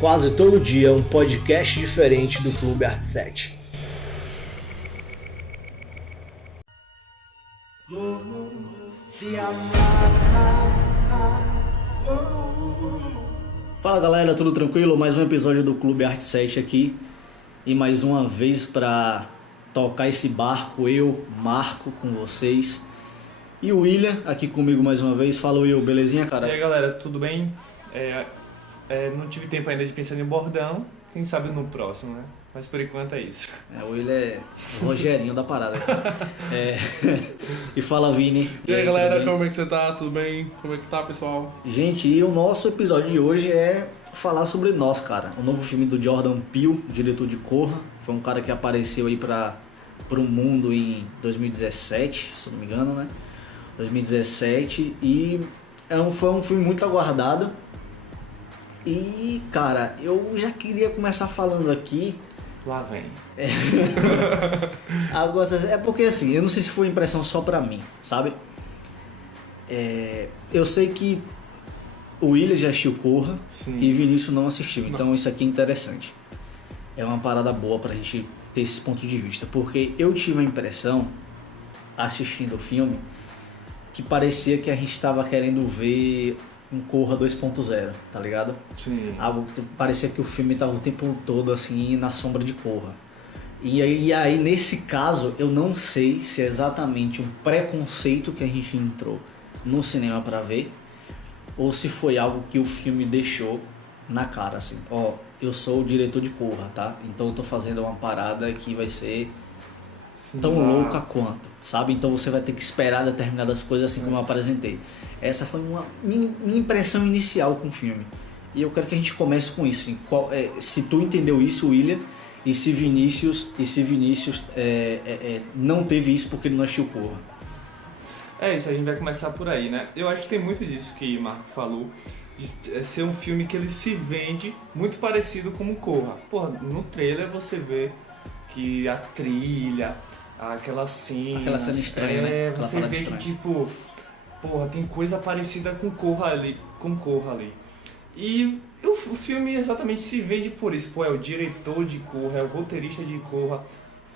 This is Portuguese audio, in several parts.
Quase todo dia um podcast diferente do Clube Arte 7. Fala galera, tudo tranquilo? Mais um episódio do Clube Arte 7 aqui. E mais uma vez para tocar esse barco, eu, Marco, com vocês. E o William aqui comigo mais uma vez. Fala, Will, belezinha, cara? E aí galera, tudo bem? Não tive tempo ainda de pensar em bordão, quem sabe no próximo, né? Mas por enquanto é isso. O Will é o Rogerinho da parada. E fala, Vini. E aí galera, como é que você tá? Tudo bem? Como é que tá, pessoal? Gente, e o nosso episódio de hoje é falar sobre Nós, cara. O novo filme do Jordan Peele, diretor de Corra. Foi um cara que apareceu aí pro mundo em 2017, se eu não me engano, né? 2017. E foi um filme muito aguardado. E, cara, eu já queria começar falando aqui. Lá vem. É porque assim, eu não sei se foi impressão só pra mim, sabe? Eu sei que o William já assistiu Corra. Sim. E Vinícius não assistiu, então isso aqui é interessante. É uma parada boa pra gente ter esse ponto de vista, porque eu tive a impressão, assistindo o filme, que parecia que a gente tava querendo ver um Corra 2.0, tá ligado? Sim. Parecia que o filme tava o tempo todo assim na sombra de Corra. E aí nesse caso eu não sei se é exatamente um preconceito que a gente entrou no cinema pra ver, ou se foi algo que o filme deixou na cara, assim, eu sou o diretor de Corra, tá? Então eu tô fazendo uma parada que vai ser tão louca quanto, sabe? Então você vai ter que esperar determinadas coisas assim como eu apresentei. Essa foi minha impressão inicial com o filme. E eu quero que a gente comece com isso. Se tu entendeu isso, William, e se Vinícius não teve isso porque ele não assistiu Corra. É isso, a gente vai começar por aí, né? Eu acho que tem muito disso que o Marco falou, de ser um filme que ele se vende muito parecido com Corra. Porra, no trailer você vê que a trilha, aquela cena estranha, né? Você vê que tipo, porra, tem coisa parecida com Corra ali. E o filme exatamente se vende por isso. Pô, é o diretor de Corra, é o roteirista de Corra,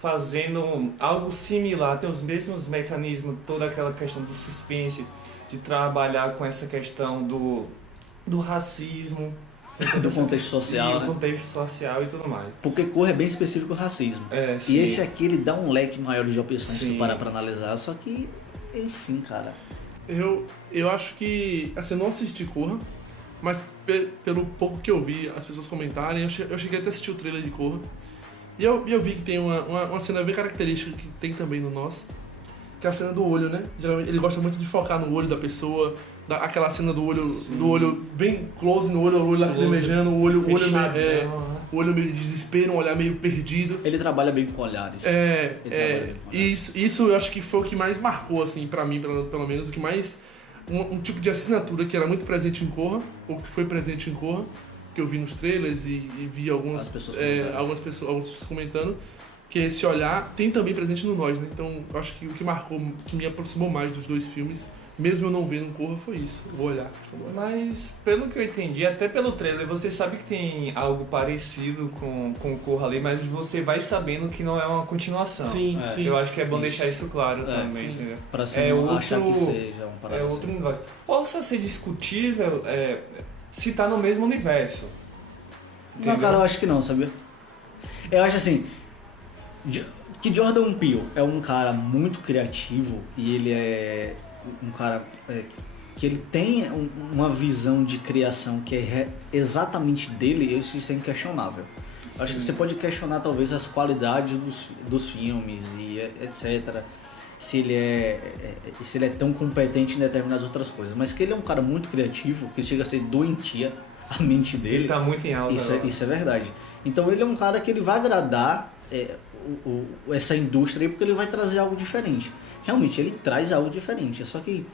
fazendo algo similar, tem os mesmos mecanismos, toda aquela questão do suspense, de trabalhar com essa questão do racismo, do contexto social, né? Contexto social e tudo mais. Porque Corra é bem específico o racismo. E esse aqui ele dá um leque maior de opções se parar pra analisar, só que, enfim, cara. Eu acho que, assim, eu não assisti Corra, mas pelo pouco que eu vi as pessoas comentarem, eu cheguei até a assistir o trailer de Corra. E eu vi que tem uma cena bem característica que tem também no Nós, que é a cena do olho, né? Geralmente ele gosta muito de focar no olho da pessoa, aquela cena do olho bem close no olho, o olho lacrimejando, o olho meio de desespero, um olhar meio perdido. Ele trabalha bem com olhares. Isso eu acho que foi o que mais marcou, assim, pra mim, pelo menos, o que mais... Um tipo de assinatura que era muito presente em Corra, ou que foi presente em Corra, que eu vi nos trailers e vi algumas pessoas comentando, que esse olhar tem também presente no Nós, né? Então, eu acho que o que marcou, que me aproximou mais dos dois filmes, mesmo eu não vendo Corra, foi isso, o olhar. Mas, pelo que eu entendi, até pelo trailer, você sabe que tem algo parecido com Corra ali, mas você vai sabendo que não é uma continuação. Sim. Eu acho que é bom deixar isso claro também, entendeu? Pra você não achar que seja um parada outro negócio. Possa ser discutível se tá no mesmo universo. Não, cara, eu acho que não, sabia? Eu acho assim, que Jordan Peele é um cara muito criativo e ele é um cara que ele tem uma visão de criação que é exatamente dele, isso é inquestionável. Eu acho que você pode questionar talvez as qualidades dos filmes e etc. Se ele é tão competente em determinadas outras coisas, mas que ele é um cara muito criativo, que chega a ser doentia a mente dele. Ele tá muito em alta. Isso é verdade. Então ele é um cara que ele vai agradar essa indústria aí, porque ele vai trazer algo diferente. Realmente, ele traz algo diferente. Só que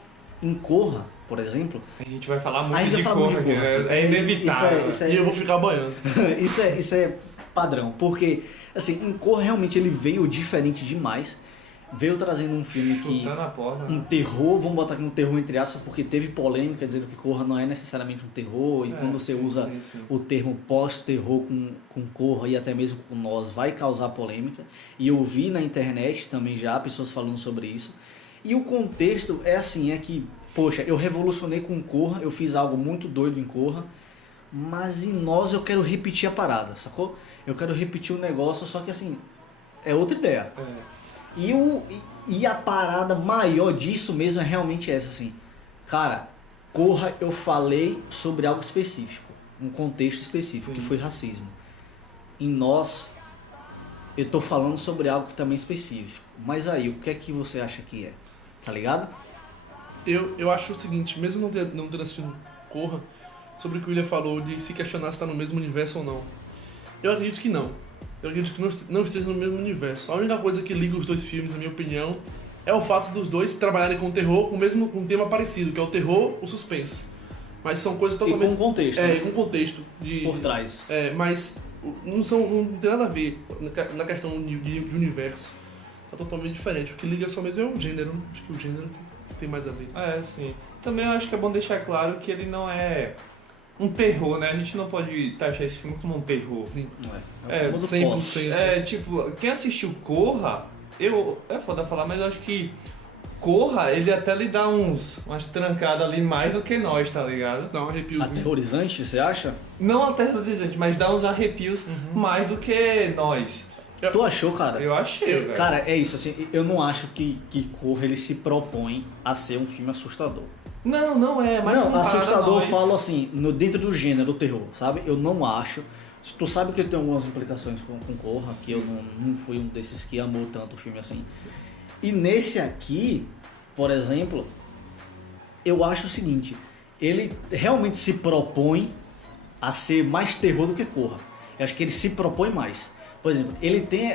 em Corra, por exemplo... A gente vai falar muito de Corra. É inevitável. E eu vou ficar banhando. Isso é padrão. Porque, assim, em Corra realmente ele veio diferente demais. veio trazendo um filme que... Chutando a porta. Um terror, vamos botar aqui um terror entre aspas, porque teve polêmica dizendo que Corra não é necessariamente um terror, e quando você usa o termo pós-terror com Corra e até mesmo com Nós, vai causar polêmica. E eu vi na internet também já pessoas falando sobre isso. E o contexto é assim, é que, poxa, eu revolucionei com Corra, eu fiz algo muito doido em Corra, mas em Nós eu quero repetir a parada, sacou? Eu quero repetir o negócio, só que assim, é outra ideia. E a parada maior disso mesmo é realmente essa, assim. Cara, Corra, eu falei sobre algo específico, um contexto específico, que foi racismo. Em Nós, eu tô falando sobre algo que também é específico. Mas aí, o que é que você acha que é? Tá ligado? Eu acho o seguinte, mesmo não ter assistido Corra, sobre o que o William falou de se questionar se tá no mesmo universo ou não. Eu acredito que não. Eu acredito que não esteja no mesmo universo. A única coisa que liga os dois filmes, na minha opinião, é o fato dos dois trabalharem com terror com um tema parecido, que é o terror, o suspense. Mas são coisas totalmente... E com contexto. É, com contexto. Por trás. Mas não tem nada a ver na questão de universo. Tá totalmente diferente. O que liga só mesmo é o gênero. Acho que o gênero tem mais a ver. Sim. Também eu acho que é bom deixar claro que ele não é um terror, né? A gente não pode taxar esse filme como um terror. Sim. Não é. 100%. Tipo, quem assistiu Corra, é foda falar, mas eu acho que Corra, ele até lhe dá umas trancadas ali mais do que nós, tá ligado? Dá um arrepiozinho. Aterrorizante, você acha? Não aterrorizante, mas dá uns arrepios mais do que nós. Tu achou, cara? Eu achei, velho. Cara, é isso, assim, eu não acho que Corra, ele se propõe a ser um filme assustador. Não é, mas não, assustador eu falo assim, dentro do gênero terror, sabe? Eu não acho. Tu sabe que ele tem algumas implicações com Corra, que eu não fui um desses que amou tanto o filme assim. Sim. E nesse aqui, por exemplo, eu acho o seguinte, ele realmente se propõe a ser mais terror do que Corra. Eu acho que ele se propõe mais. Por exemplo, ele tem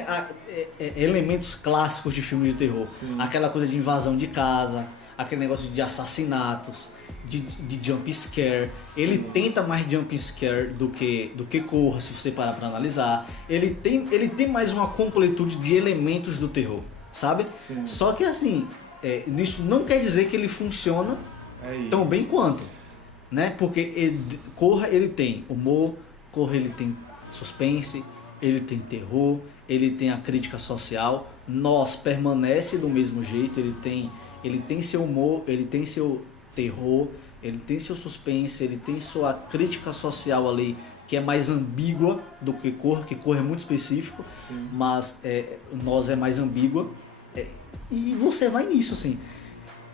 elementos clássicos de filme de terror. Sim. Aquela coisa de invasão de casa, aquele negócio de assassinatos, de jump scare. Ele tenta mais jump scare do que Corra, se você parar pra analisar. Ele tem mais uma completude de elementos do terror, sabe? Sim. Só que assim, isso não quer dizer que ele funciona tão bem quanto, né? Porque Corra, ele tem humor, Corra, ele tem suspense, ele tem terror, ele tem a crítica social. Nós permanece do mesmo jeito, ele tem seu humor, ele tem seu terror, ele tem seu suspense, ele tem sua crítica social ali, que é mais ambígua do que Corra é muito específico. Sim. Mas Nós é mais ambígua. E você vai nisso, assim.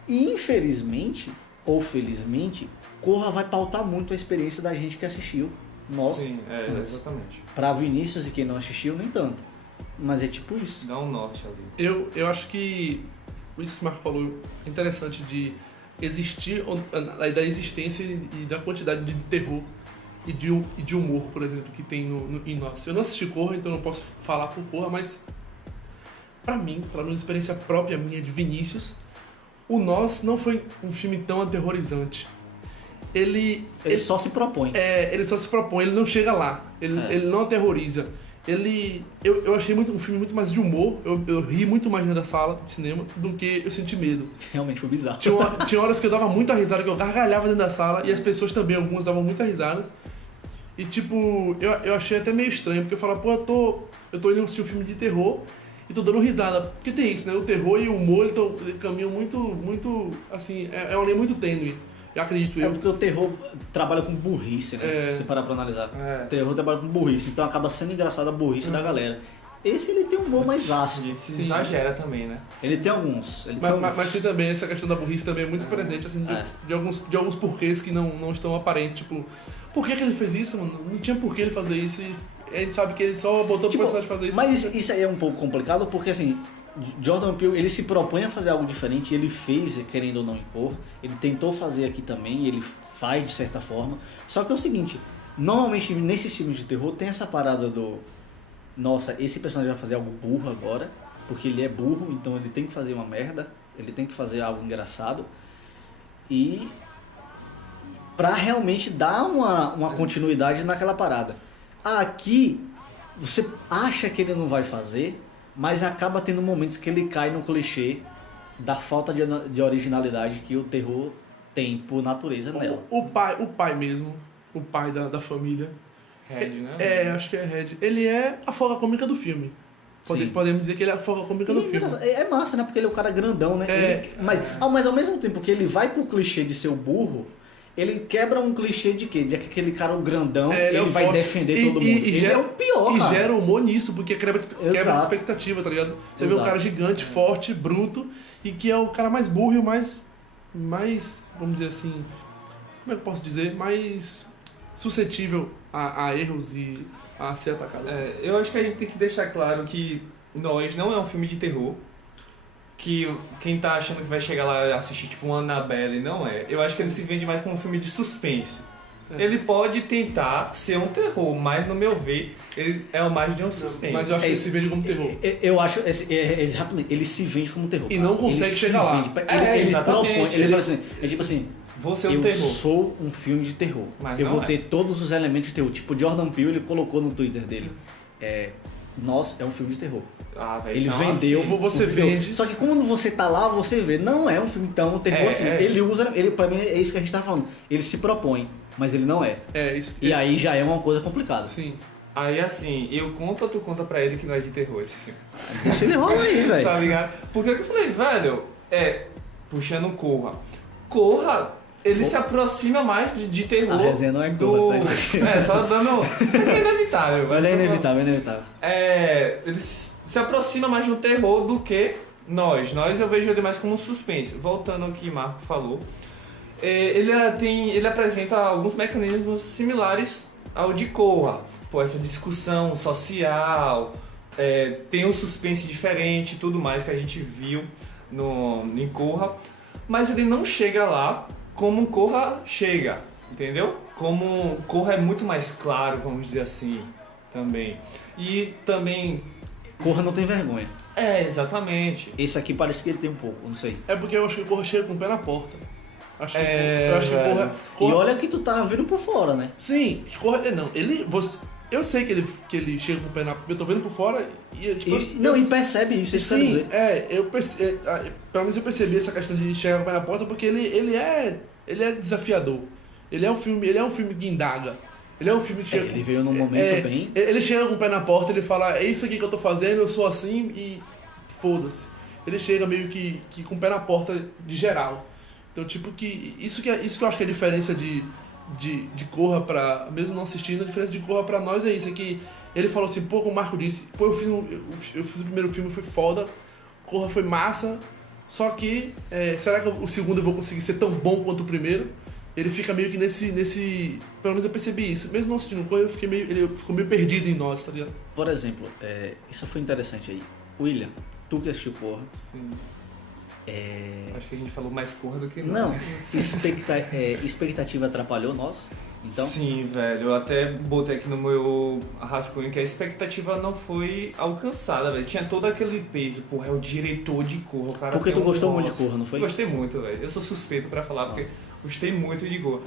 E infelizmente, ou felizmente, Corra vai pautar muito a experiência da gente que assistiu. Nós, sim, exatamente. Pra Vinícius e quem não assistiu, nem tanto. Mas é tipo isso. Dá um norte ali. Eu acho que isso que o Marco falou é interessante de existir, da existência e da quantidade de terror e de humor, por exemplo, que tem em Nós. Eu não assisti Corra, então não posso falar por Corra, mas pra mim, pela minha experiência própria minha de Vinícius, o Nós não foi um filme tão aterrorizante. Ele só se propõe. Ele só se propõe, ele não chega lá, ele não aterroriza. Eu achei um filme muito mais de humor, eu ri muito mais dentro da sala de cinema do que eu senti medo. Realmente foi bizarro. Tinha horas que eu dava muita risada, que eu gargalhava dentro da sala, e as pessoas também, algumas davam muita risada. E tipo, eu achei até meio estranho, porque eu falava, pô, eu tô indo assistir um filme de terror e tô dando risada. Porque tem isso, né? O terror e o humor, eles caminham muito, assim, é uma linha muito tênue. Eu acredito. Porque o terror trabalha com burrice, né? Se parar pra analisar. O terror trabalha com burrice, então acaba sendo engraçado a burrice da galera. Esse ele tem um humor mais ácido. Se exagera também, né? Ele tem alguns. Mas tem também essa questão da burrice também é muito presente, assim, de alguns porquês que não estão aparentes. Tipo, por que ele fez isso, mano? Não tinha por que ele fazer isso. E a gente sabe que ele só botou pro personagem fazer isso. Mas isso aí é um pouco complicado, porque assim, Jordan Peele, ele se propõe a fazer algo diferente, ele fez, querendo ou não, em Corra, ele tentou fazer aqui também, ele faz de certa forma, só que é o seguinte, normalmente nesses filmes de terror tem essa parada do, nossa, esse personagem vai fazer algo burro agora, porque ele é burro, então ele tem que fazer uma merda, ele tem que fazer algo engraçado, e pra realmente dar uma continuidade naquela parada. Aqui, você acha que ele não vai fazer, mas acaba tendo momentos que ele cai no clichê da falta de originalidade que o terror tem por natureza nela. O pai mesmo, o pai da família. Red, né? Acho que é Red. Ele é a folga cômica do filme. Podemos dizer que ele é a folga cômica do filme. É massa, né? Porque ele é o cara grandão, né? Mas ao mesmo tempo que ele vai pro clichê de ser o burro, ele quebra um clichê de quê? De que aquele cara o grandão, ele vai forte, defender todo mundo. Ele é o pior, E cara. gera humor nisso, porque quebra a expectativa, tá ligado? Você vê um cara gigante, forte, bruto, e que é o cara mais burro e o mais, vamos dizer assim, como é que eu posso dizer? Mais suscetível a erros e a ser atacado. Eu acho que a gente tem que deixar claro que Nós não é um filme de terror. Que quem tá achando que vai chegar lá e assistir tipo um Annabelle, não é. Eu acho que ele se vende mais como um filme de suspense. Ele pode tentar ser um terror, mas no meu ver, ele é o mais de um suspense. Mas eu acho que ele se vende como terror. Eu acho, exatamente, ele se vende como terror. E não consegue chegar lá. Ele propõe, ele fala assim, é tipo assim, vou ser um eu terror. Sou um filme de terror. Mas eu não vou ter todos os elementos de terror. Tipo, Jordan Peele, ele colocou no Twitter dele. Nós é um filme de terror. Ele vendeu. Assim, você vende. Só que quando você tá lá, você vê. Não é um filme tão terror assim. Ele usa. Pra mim é isso que a gente tá falando. Ele se propõe, mas ele não é. E aí já é uma coisa complicada. Sim. Aí assim, eu conto ou tu conta pra ele que não é de terror esse filme? Deixa ele rolar aí, velho. Tá ligado? Porque eu falei, velho, puxando Corra, ele se aproxima mais de terror. A resenha não é Corra, tá? Só dando. É inevitável. Mas é inevitável. Ele se aproxima mais do terror do que Nós eu vejo ele mais como um suspense. Voltando ao que Marco falou, ele apresenta alguns mecanismos similares ao de Corra. Pô, essa discussão social, tem um suspense diferente e tudo mais que a gente viu em Corra, mas ele não chega lá como Corra chega, entendeu? Como Corra é muito mais claro, vamos dizer assim, também. E também... Corra não tem vergonha. Exatamente. Esse aqui parece que ele tem um pouco, não sei. É porque eu acho que Corra chega com o pé na porta. Eu acho que Corra... E olha que tu tá vendo por fora, né? Sim, Corra... Não, eu sei que ele chega com o pé na porta, eu tô vendo por fora e... Tipo, e percebe isso, sim, pelo menos eu percebi essa questão de chegar com o pé na porta porque ele é desafiador. Ele é um filme que indaga. Ele é um filme que chega... Ele veio num momento bem... Ele chega com o pé na porta, ele fala, é isso aqui que eu tô fazendo, eu sou assim e foda-se. Ele chega meio que com o pé na porta de geral. Então, tipo, isso que eu acho que é a diferença de Corra pra... Mesmo não assistindo, a diferença de Corra pra Nós é isso, é que ele falou assim, pô, como o Marco disse, pô, eu fiz o primeiro filme, foi foda, Corra foi massa, só que, será que o segundo eu vou conseguir ser tão bom quanto o primeiro? Ele fica meio que nesse... Pelo menos eu percebi isso. Mesmo não assistindo Corra, ele ficou meio perdido em Nós, tá ligado? Por exemplo, isso foi interessante aí. William, tu que assistiu Corra... Sim. Acho que a gente falou mais Corra do que não. Expectativa atrapalhou Nós? Então? Sim, velho. Eu até botei aqui no meu rascunho que a expectativa não foi alcançada, velho. Tinha todo aquele peso. Porra, é o diretor de Corra. O cara porque tu gostou muito de Corra, não foi? Gostei muito, velho. Eu sou suspeito pra falar, porque gostei muito de Corra.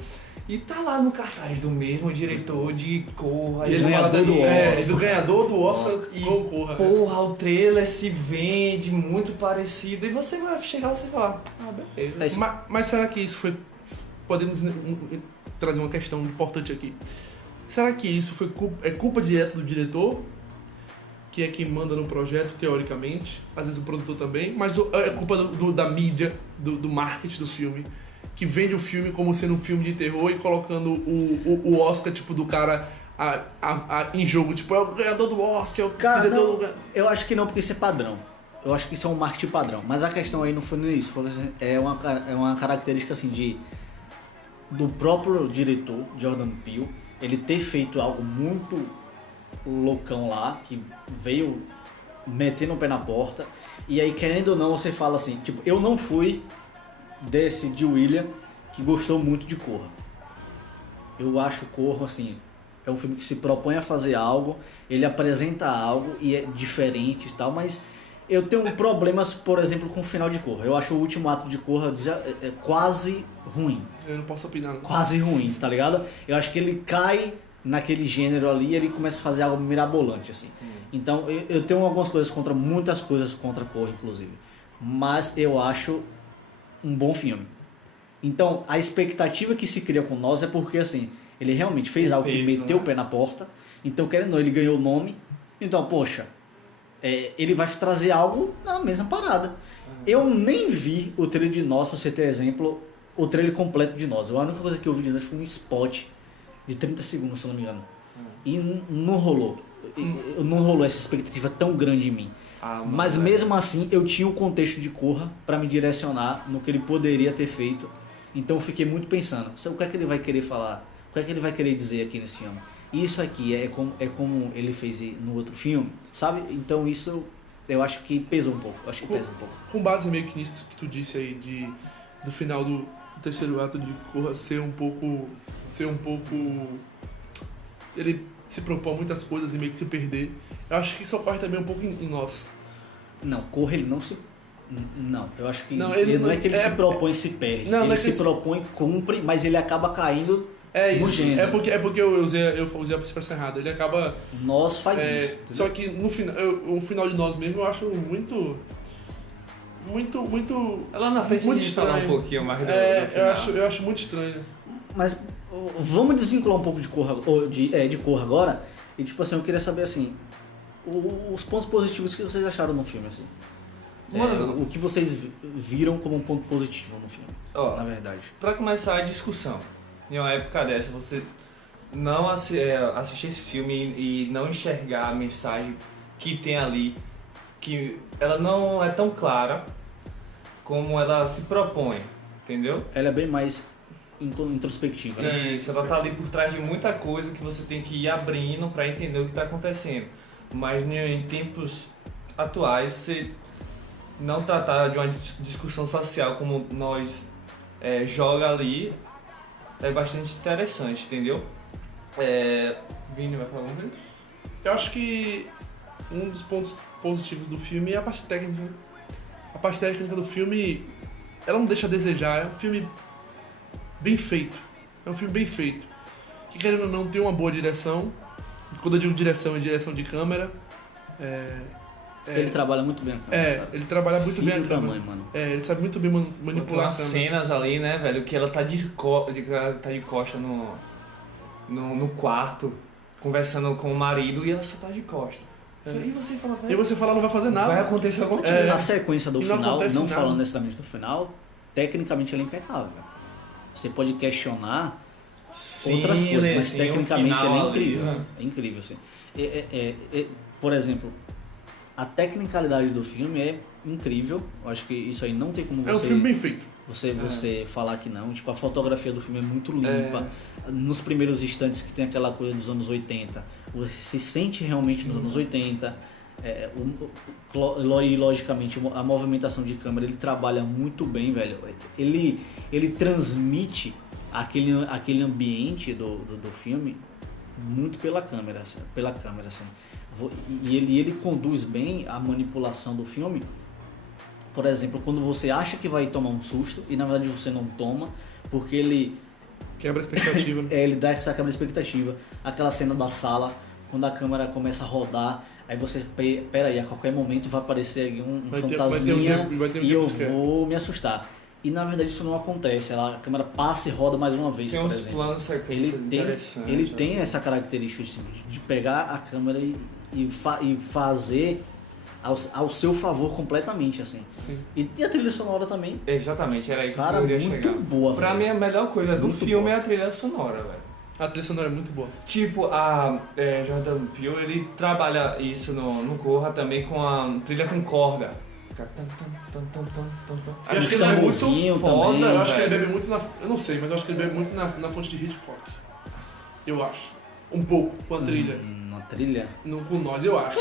E tá lá no cartaz do mesmo diretor de Corra. E ele ganhador do Oscar. Do ganhador do Oscar com Corra. Porra, o trailer se vende muito parecido. E você vai chegar lá e falar, beleza. Mas será que isso foi... Podemos trazer uma questão importante aqui. Será que isso foi culpa direta do diretor? Que é quem manda no projeto, teoricamente. Às vezes o produtor também. Mas é culpa da mídia, do marketing do filme. Que vende o filme como sendo um filme de terror e colocando o Oscar, tipo, do cara em jogo. Tipo, é o ganhador do Oscar, é o diretor do... Eu acho que não, porque isso é padrão. Eu acho que isso é um marketing padrão. Mas a questão aí não foi nisso. É uma característica, assim, do próprio diretor, Jordan Peele, ele ter feito algo muito loucão lá, que veio metendo o pé na porta. E aí, querendo ou não, você fala assim, tipo, eu não fui desse de William que gostou muito de Corra. Eu acho Corra, assim, é um filme que se propõe a fazer algo, ele apresenta algo e é diferente e tal, mas eu tenho problemas, por exemplo, com o final de Corra. Eu acho o último ato de Corra quase ruim. Eu não posso opinar. Não. Quase ruim, tá ligado? Eu acho que ele cai naquele gênero ali e ele começa a fazer algo mirabolante, assim. Então, eu tenho muitas coisas contra Corra, inclusive. Mas eu acho um bom filme. Então, a expectativa que se cria com nós é porque, assim, ele realmente fez algo que meteu o pé na porta. Então, querendo ou não, ele ganhou o nome. Então, poxa, ele vai trazer algo na mesma parada. Eu nem vi o trailer de Nós, pra você ter exemplo, o trailer completo de Nós. A única coisa que eu vi de Nós foi um spot de 30 segundos, se eu não me engano. E não rolou. Não rolou essa expectativa tão grande em mim. Mas mesmo assim, eu tinha o contexto de Corra pra me direcionar no que ele poderia ter feito. Então eu fiquei muito pensando, o que é que ele vai querer falar? O que é que ele vai querer dizer aqui nesse filme? Isso aqui é como ele fez no outro filme, sabe? Então isso eu acho que pesou um pouco. Pesa um pouco. Com base meio que nisso que tu disse aí, do final do terceiro ato de Corra ser um pouco... Ele se propõe muitas coisas e meio que se perder. Eu acho que isso ocorre também um pouco em Nós. Não, Corra ele não se... Não, eu acho que não é que ele se propõe e se perde. Não, ele se propõe, cumpre, mas ele acaba caindo no gênero. É porque eu usei a expressão errada. Ele acaba... Nós faz isso. Entendeu? Só que no final, o final de Nós mesmo eu acho muito... Lá na frente muito a gente falar um pouquinho mais do final. Eu acho muito estranho. Mas vamos desvincular um pouco de Corra agora. E tipo assim, eu queria saber assim, os pontos positivos que vocês acharam no filme, assim. O que vocês viram como um ponto positivo no filme, na verdade. Pra começar a discussão, em uma época dessa, você não assistir esse filme e não enxergar a mensagem que tem ali, que ela não é tão clara como ela se propõe, entendeu? Ela é bem mais introspectiva, né? Isso, ela tá ali por trás de muita coisa que você tem que ir abrindo pra entender o que tá acontecendo. Mas em tempos atuais, você não tratar de uma discussão social como nós joga ali é bastante interessante, entendeu? Vini, vai falar alguma coisa? Eu acho que um dos pontos positivos do filme é a parte técnica. A parte técnica do filme, ela não deixa a desejar. É um filme bem feito. É um filme bem feito. Que, querendo ou não, tem uma boa direção. Quando eu digo direção, é direção de câmera. Ele trabalha muito bem a câmera. Ele trabalha muito bem a câmera. Mãe, mano. Ele sabe muito bem manipular a câmera. cenas ali, né, velho, que ela tá de costa no quarto, conversando com o marido, e ela só tá de costa. E você fala, velho, E você fala, não vai fazer nada. vai acontecer alguma coisa. A sequência do E não final, acontece não nada. falando necessariamente do final, tecnicamente ela é impecável. Você pode questionar outras coisas, né, mas sim, tecnicamente o final ela é ali, incrível. né? É incrível, assim. Por exemplo, a tecnicalidade do filme é incrível. Eu acho que isso aí não tem como É um filme bem feito. você falar que não. Tipo, a fotografia do filme é muito limpa. Nos primeiros instantes que tem aquela coisa dos anos 80, você se sente realmente nos anos 80. E logicamente a movimentação de câmera, ele trabalha muito bem, velho. Ele transmite aquele ambiente do filme muito pela câmera, assim. E ele conduz bem a manipulação do filme. Por exemplo, quando você acha que vai tomar um susto e na verdade você não toma, porque ele Quebra a expectativa. ele dá essa quebra de expectativa. Aquela cena da sala, quando a câmera começa a rodar, aí você, peraí, a qualquer momento vai aparecer aqui um fantasminha e eu vou me assustar. E na verdade isso não acontece, a câmera passa e roda mais uma vez, Tem por uns exemplo. planos sequências interessantes. Ele tem essa característica de pegar a câmera e fazer ao seu favor completamente, assim. Sim. E a trilha sonora também. Exatamente, era aí que Cara, eu queria muito chegar. boa, Pra velho. mim, a melhor coisa do Muito filme boa. é a trilha sonora, velho. A trilha sonora é muito boa. Tipo, Jordan Peele, ele trabalha isso no Corra também com a trilha com corda. Eu acho que ele é muito foda. Eu acho que ele bebe muito eu não sei, mas eu acho que ele bebe muito na fonte de Hitchcock. Eu acho. Um pouco com a trilha. Na trilha? Com Nós, eu acho.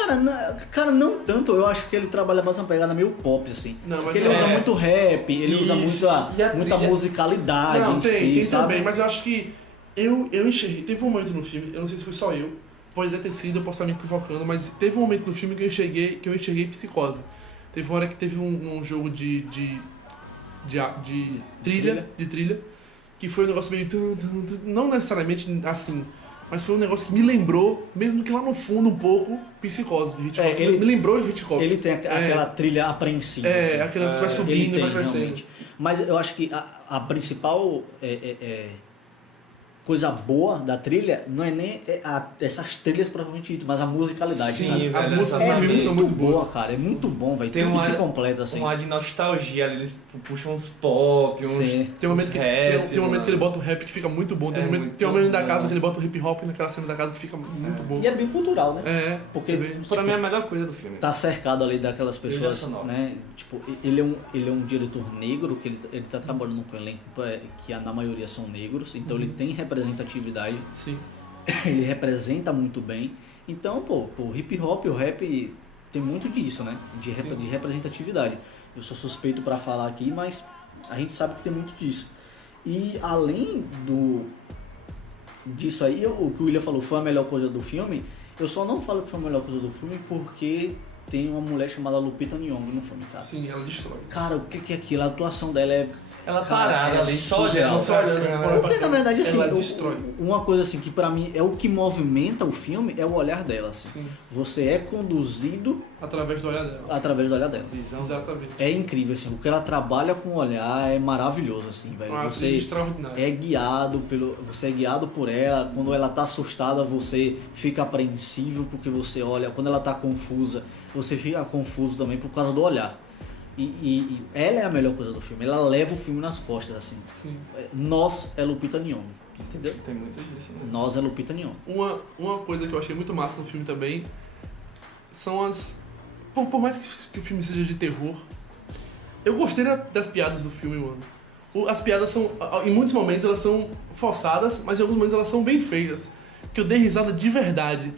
Cara, não tanto. Eu acho que ele trabalha mais uma pegada meio pop, assim. Não, mas porque ele usa muito rap, ele usa muita musicalidade não, em tem si, sabe? também, mas eu acho que eu enxerguei. Teve um momento no filme, eu não sei se foi só eu, pode até ter sido, eu posso estar me equivocando, mas teve um momento no filme que eu enxerguei Psicose. Teve uma hora que teve um jogo de trilha, que foi um negócio meio... Não necessariamente assim, mas foi um negócio que me lembrou, mesmo que lá no fundo um pouco, Psicose de Hitchcock. Ele me lembrou de Hitchcock. Ele tem aquela trilha apreensiva. assim. Aquela que vai Ele subindo e tem, vai crescendo. realmente. Mas eu acho que a principal coisa boa da trilha não é nem essas trilhas propriamente dito, mas a musicalidade. Sim, sabe? velho, As músicas É do filme são muito boa, boas. cara. É muito bom, velho. Tem Tudo uma- se completa assim. Um ar de nostalgia ali, eles puxam uns pop, uns, Sim. Tem um momento, uns que, rap, tem um momento mano. que ele bota o rap que fica muito bom. Tem um momento, muito tem um momento da bom. casa que ele bota o hip hop naquela cena da casa que fica muito bom. E é bem cultural, né? Porque Pra mim é a melhor coisa do filme. tá cercado ali daquelas pessoas, sonora. né? Tipo, ele é um diretor negro que ele tá trabalhando com um elenco que na maioria são negros, então ele tem representatividade, Sim. ele representa muito bem. Então, pô, o hip hop, o rap tem muito disso, né? De representatividade. Eu sou suspeito pra falar aqui, mas a gente sabe que tem muito disso. E além disso aí, o que o William falou foi a melhor coisa do filme. Eu só não falo que foi a melhor coisa do filme porque tem uma mulher chamada Lupita Nyong'o no filme, cara. Sim, ela destrói. Cara, o que é aquilo? A atuação dela é... Ela Cara, parada é ali, só surreal. olhando, Só olhando, câmera. Porque na verdade, assim, Ela destrói. uma coisa assim que pra mim é o que movimenta o filme é o olhar dela, assim. Sim. Você é conduzido Através do olhar dela. através do olhar dela. Visão. Exatamente. É incrível, assim, o que ela trabalha com o olhar é maravilhoso, assim, velho. Uma atriz Você extraordinária. você é guiado por ela. Quando ela tá assustada, você fica apreensivo porque você olha. Quando ela tá confusa, você fica confuso também por causa do olhar. E ela é a melhor coisa do filme. Ela leva o filme nas costas, assim. Sim. Nós é Lupita Nyong'o, entendeu? Tem muito disso, né? Nós é Lupita Nyong'o. Uma coisa que eu achei muito massa no filme também são as... Por mais que o filme seja de terror, eu gostei das piadas do filme, mano. As piadas são... Em muitos momentos elas são forçadas, mas em alguns momentos elas são bem feitas. Que eu dei risada de verdade.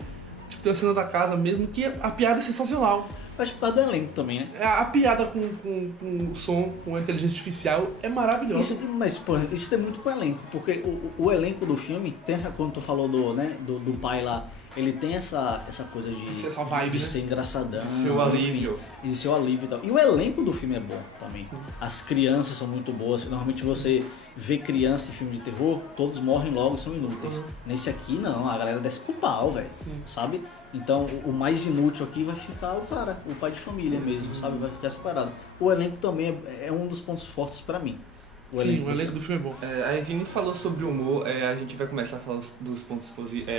Tipo, tem a cena da casa mesmo, que a piada é sensacional. Acho que por causa do elenco também, né? A piada com o som, com a inteligência artificial é maravilhosa. Mas, pô, isso tem muito com o elenco, porque o elenco do filme tem essa, quando tu falou do pai lá, ele tem essa coisa de, Essa vibe, de né? ser engraçadão, De ser o alívio. enfim, de ser o alívio e tal. E o elenco do filme é bom também. As crianças são muito boas. Normalmente você vê criança em filme de terror, todos morrem logo e são inúteis. Nesse aqui não, a galera desce pro pau, velho, sabe? Então o mais inútil aqui vai ficar o cara, o pai de família mesmo, sabe? Vai ficar separado. O elenco também é um dos pontos fortes pra mim. O elenco do filme é bom. A Evine falou sobre o humor, a gente vai começar a falar dos pontos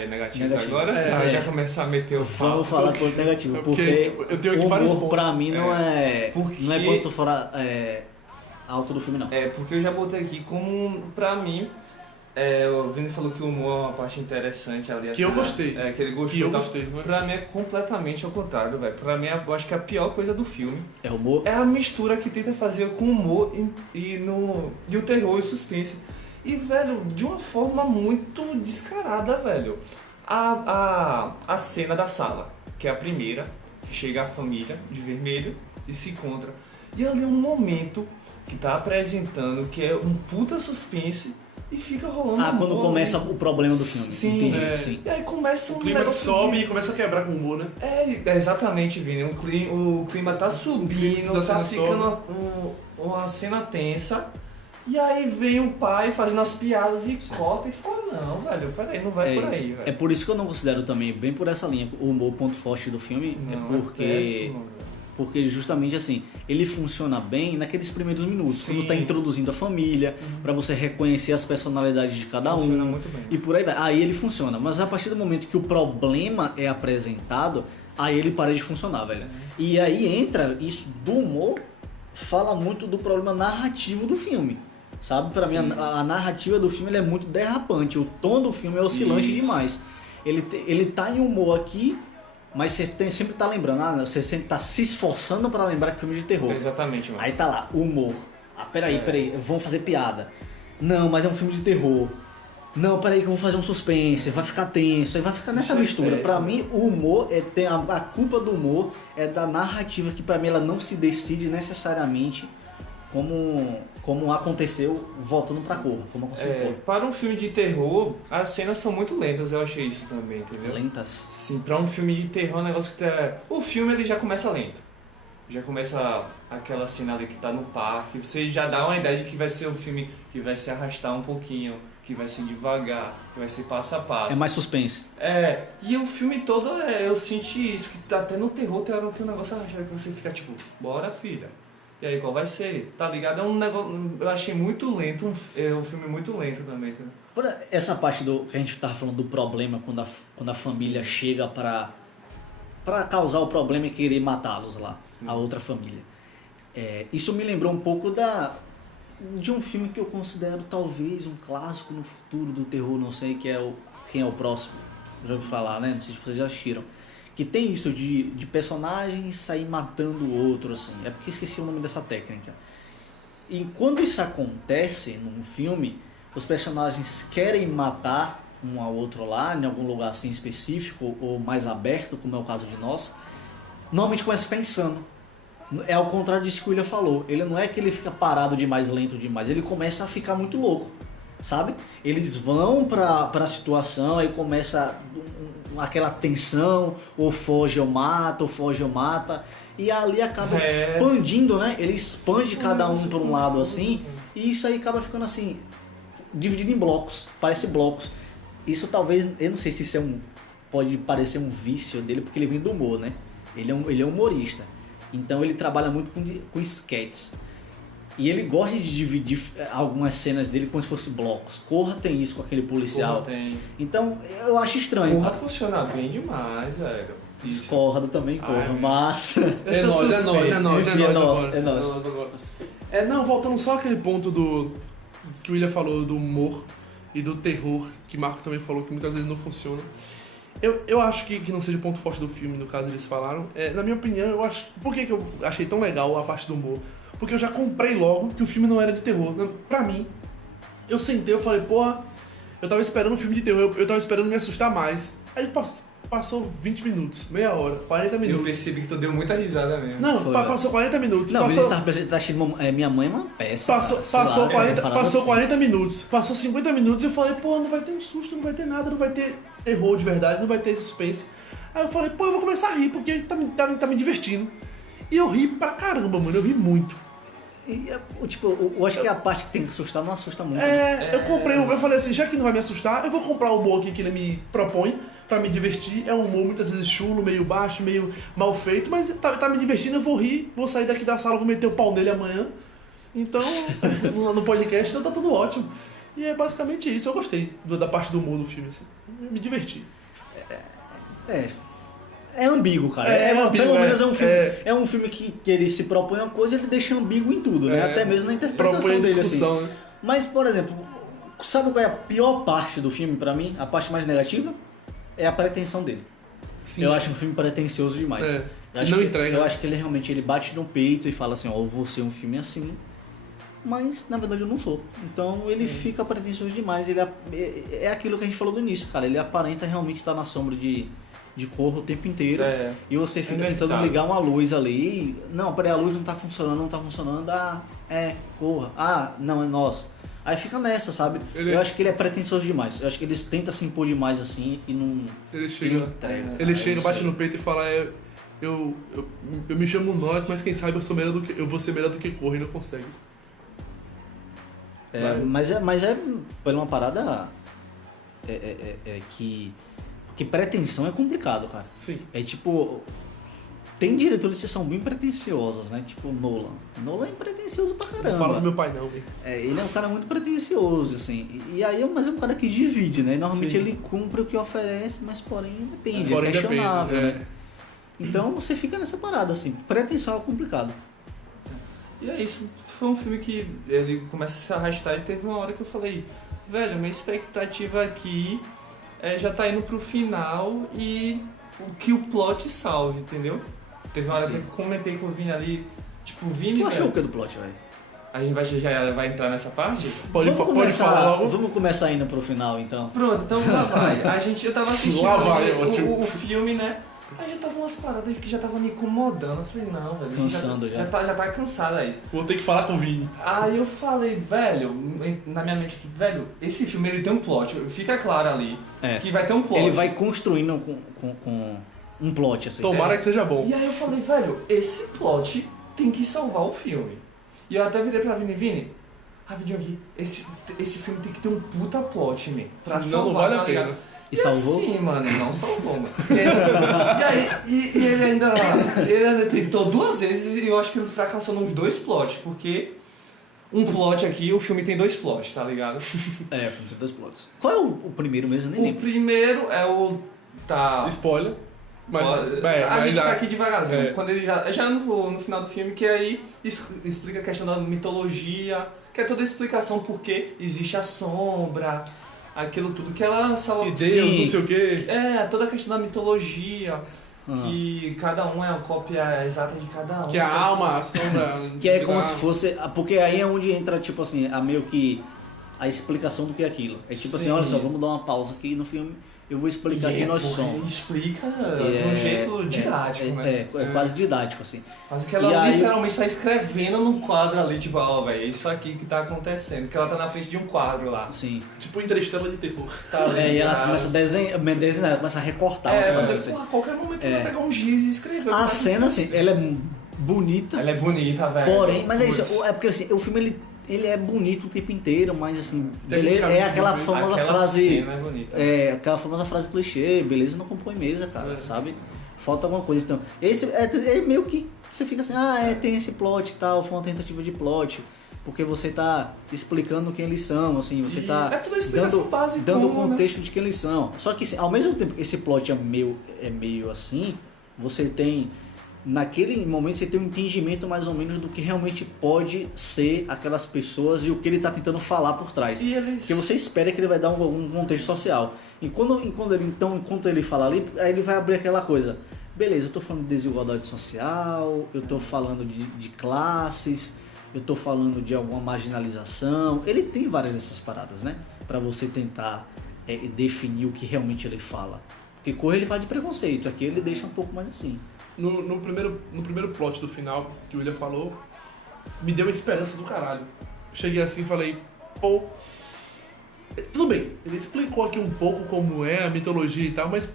negativos agora. É. Já começar a meter o pau. Vamos falar ponto negativo, porque eu tenho aqui o vários humor pontos. pra mim não é Porque- ponto fora alto do filme, não. Porque eu já botei aqui como, pra mim, o Vini falou que o humor é uma parte interessante ali. Que eu gostei. Que ele gostou. Que eu e tal. gostei, não é? Pra mim é completamente ao contrário, velho. Pra mim, eu acho que a pior coisa do filme É humor? é a mistura que tenta fazer com o humor e o terror e o suspense. E, velho, de uma forma muito descarada, velho. A cena da sala, que é a primeira, que chega a família de vermelho e se encontra. E ali é um momento que tá apresentando que é um puta suspense e fica rolando Quando humor começa ali. o problema do filme. Sim, Entendi, sim. E aí começa um O clima que negócio sobe de- e começa a quebrar com o humor, né? exatamente, Vini. O clima tá subindo, da tá cena ficando uma cena tensa. E aí vem o pai fazendo as piadas e corta e fala, não, velho, peraí, não vai por aí, isso. velho. É por isso que eu não considero também, bem por essa linha, o humor ponto forte do filme, Não, péssimo, velho. porque justamente assim, ele funciona bem naqueles primeiros minutos, Sim. quando tá introduzindo a família, pra você reconhecer as personalidades de cada Funciona um. muito bem. E por aí vai. Aí ele funciona, mas a partir do momento que o problema é apresentado, aí ele para de funcionar, velho. E aí entra isso do humor, fala muito do problema narrativo do filme. Sabe, pra mim a narrativa do filme ele é muito derrapante, o tom do filme é oscilante Isso. demais. Ele tá em humor aqui, mas você sempre tá lembrando, você sempre tá se esforçando pra lembrar que é filme de terror. Exatamente, mano. Aí tá lá, humor. Peraí, vamos fazer piada. Não, mas é um filme de terror. Não, peraí que eu vou fazer um suspense, vai ficar tenso, aí vai ficar nessa Isso é mistura. Pra péssimo. mim, o humor, a culpa do humor é da narrativa, que pra mim ela não se decide necessariamente como aconteceu voltando pra Corra, como aconteceu em Corra. Para um filme de terror, as cenas são muito lentas, eu achei isso também, entendeu? Lentas. Sim, pra um filme de terror é um negócio que tá... O filme ele já começa lento. Já começa aquela cena ali que tá no parque. Você já dá uma ideia de que vai ser um filme que vai se arrastar um pouquinho. que vai ser devagar, que vai ser passo a passo. É mais suspense. E o filme todo eu senti isso, que até no terror tem um negócio arrastado que você fica tipo, bora filha. E aí, qual vai ser? Tá ligado? É um negócio, eu achei muito lento, um filme muito lento também. Tá? Essa parte que a gente tava falando do problema, quando a família chega pra causar o problema e querer matá-los lá, a outra família. Isso me lembrou um pouco de um filme que eu considero talvez um clássico no futuro do terror, não sei, que é Quem é o Próximo. Já ouvi falar, né? Não sei se vocês já assistiram. Que tem isso de personagens sair matando o outro, assim. É porque esqueci o nome dessa técnica. E quando isso acontece num filme, os personagens querem matar um ao outro lá, em algum lugar assim específico ou mais aberto, como é o caso de nós, normalmente começa a ficar insano. É ao contrário disso que o William falou. Ele não é que ele fica parado demais, lento demais. Ele começa a ficar muito louco, sabe? Eles vão pra situação, aí começa aquela tensão, ou foge ou mata, ou foge ou mata. E ali acaba expandindo, né? Ele expande cada um por um lado assim, e isso aí acaba ficando assim, dividido em blocos, parece blocos. Isso talvez, eu não sei se isso pode parecer um vício dele, porque ele vem do humor, né? Ele é humorista. Então ele trabalha muito com sketches. E ele gosta de dividir algumas cenas dele como se fossem blocos. Corra tem isso com aquele policial. Corra tem. Então eu acho estranho. Corra funciona bem demais, velho. Discordo também, Corra, mas... É nós. Não, voltando só àquele ponto que o William falou do humor e do terror, que Marco também falou que muitas vezes não funciona. Eu acho que não seja o ponto forte do filme, no caso eles falaram. Na minha opinião, eu acho... Por que eu achei tão legal a parte do humor? Porque eu já comprei logo que o filme não era de terror. Pra mim, eu sentei, eu falei, porra, eu tava esperando um filme de terror, eu tava esperando me assustar mais. Aí passou 20 minutos, meia hora, 40 minutos. Eu percebi que tu deu muita risada mesmo. Não, passou 40 minutos. Não, você tá achando Minha Mãe é uma peça. Passou 40 minutos, passou 50 minutos e eu falei, pô, não vai ter um susto, não vai ter nada, não vai ter terror de verdade, não vai ter suspense. Aí eu falei, pô, eu vou começar a rir, porque tá me divertindo. E eu ri pra caramba, mano, eu ri muito. E, eu acho que a parte que tem que assustar não assusta muito. Eu falei assim, já que não vai me assustar, eu vou comprar o humor aqui que ele me propõe pra me divertir. É um humor muitas vezes chulo, meio baixo, meio mal feito, mas tá me divertindo, eu vou rir, vou sair daqui da sala, vou meter o pau nele amanhã. Então, no podcast, então tá tudo ótimo. E é basicamente isso, eu gostei da parte do humor do filme, assim. Eu me diverti. É ambíguo, cara. Pelo menos é um filme que ele se propõe uma coisa e ele deixa ambíguo em tudo, né? Até mesmo na interpretação dele, assim. Né? Mas, por exemplo, sabe qual é a pior parte do filme pra mim? A parte mais negativa? É a pretensão dele. Sim. Eu acho um filme pretencioso demais. Eu acho que ele realmente bate no peito e fala assim, ó, eu vou ser um filme assim, mas na verdade eu não sou. Então ele fica pretencioso demais. Ele é aquilo que a gente falou no início, cara. Ele aparenta realmente estar na sombra de Corra o tempo inteiro. E você fica tentando ligar uma luz ali. Não, peraí, a luz não tá funcionando. Corra. Não, é nossa. Aí fica nessa, sabe? Eu acho que ele é pretensioso demais. Eu acho que eles tentam se impor demais assim e não... Ele chega, bate no peito e fala, eu me chamo Nós, mas quem sabe eu vou ser melhor do que Corra e não consegue. Mas é por uma parada que pretensão é complicado, cara. Sim. É tipo... Tem diretores que são bem pretensiosos, né? Tipo Nolan. Nolan é pretensioso pra caramba. Não fala do meu pai não, velho. Ele é um cara muito pretensioso, assim. E aí, mas é um cara que divide, né? Normalmente ele cumpre o que oferece, mas porém depende, é questionável, né? Então você fica nessa parada, assim. Pretensão é complicado. E é isso. Foi um filme que ele começa a se arrastar e teve uma hora que eu falei, velho, minha expectativa aqui já tá indo pro final e que o plot salve, entendeu? Teve uma hora que eu comentei com o Vini ali, tipo, Vini... Tu achou o que do plot, velho? A gente já vai entrar nessa parte? Pode falar logo. Vamos começar indo pro final, então. Pronto, então lá vai. Eu tava assistindo o filme, né? Aí já tava umas paradas que já tava me incomodando. Eu falei, não, velho. Cansando já. Já tá cansado aí. Vou ter que falar com o Vini. Aí eu falei, velho, na minha mente, velho, esse filme ele tem um plot. Fica claro ali que vai ter um plot. Ele vai construindo com um plot, assim. Tomara que seja bom. E aí eu falei, velho, esse plot tem que salvar o filme. E eu até virei pra Vini, rapidinho aqui, esse filme tem que ter um puta plot, man. Pra Senão não vale a pena. E salvou? Sim, mano, não salvou, mano. E ele ainda tentou 2 vezes e eu acho que ele fracassou nos 2 plots, porque um plot aqui, o filme tem 2 plots, tá ligado? O filme tem 2 plots. Qual é o primeiro mesmo? Eu nem O lembro. primeiro é o... Tá... Spoiler. Mas, a gente vai aqui devagarzinho. É. Quando ele já no final do filme, que aí explica a questão da mitologia, que é toda a explicação porque existe a sombra, aquilo tudo que ela... E Deus, não sei o quê. Toda a questão da mitologia, que cada um é uma cópia exata de cada um. Que a alma, a sombra... Que é como se fosse... Porque aí é onde entra, tipo assim, a meio que... A explicação do que é aquilo. É tipo assim, olha só, vamos dar uma pausa aqui no filme... Eu vou explicar quem nós somos. Explica de um jeito didático, né? É quase didático, assim. Quase que ela literalmente está escrevendo num quadro ali, tipo, velho, é isso aqui que tá acontecendo. Que ela tá na frente de um quadro lá. Sim. Tipo Interestela de terror. Tá ali, e ela começa a desenhar, começa a recortar. A qualquer momento ela vai pegar um giz e escrever. A cena, assim, ela é bonita. Ela é bonita, velho. Porém, mas é isso, é porque assim, o filme ele é bonito o tempo inteiro, mas assim, beleza, é aquela famosa frase. Cena é bonita. Aquela famosa frase clichê, beleza, não compõe mesa, cara, sabe? Falta alguma coisa. Então, esse é meio que você fica assim, tem esse plot e tal, foi uma tentativa de plot. Porque você tá explicando quem eles são, assim, você tá toda a explicação básica, dando o contexto de quem eles são. Só que assim, ao mesmo tempo que esse plot é meio assim, você tem. Naquele momento você tem um entendimento mais ou menos do que realmente pode ser aquelas pessoas e o que ele está tentando falar por trás. Porque você espera que ele vai dar um contexto social. Enquanto ele fala ali, aí ele vai abrir aquela coisa. Beleza, eu estou falando de desigualdade social, eu estou falando de classes, eu estou falando de alguma marginalização. Ele tem várias dessas paradas, né? Para você tentar definir o que realmente ele fala. Porque Corra ele fala de preconceito, aqui ele deixa um pouco mais assim. No primeiro plot do final, que o William falou, me deu uma esperança do caralho. Cheguei assim e falei, pô, tudo bem, ele explicou aqui um pouco como é a mitologia e tal, mas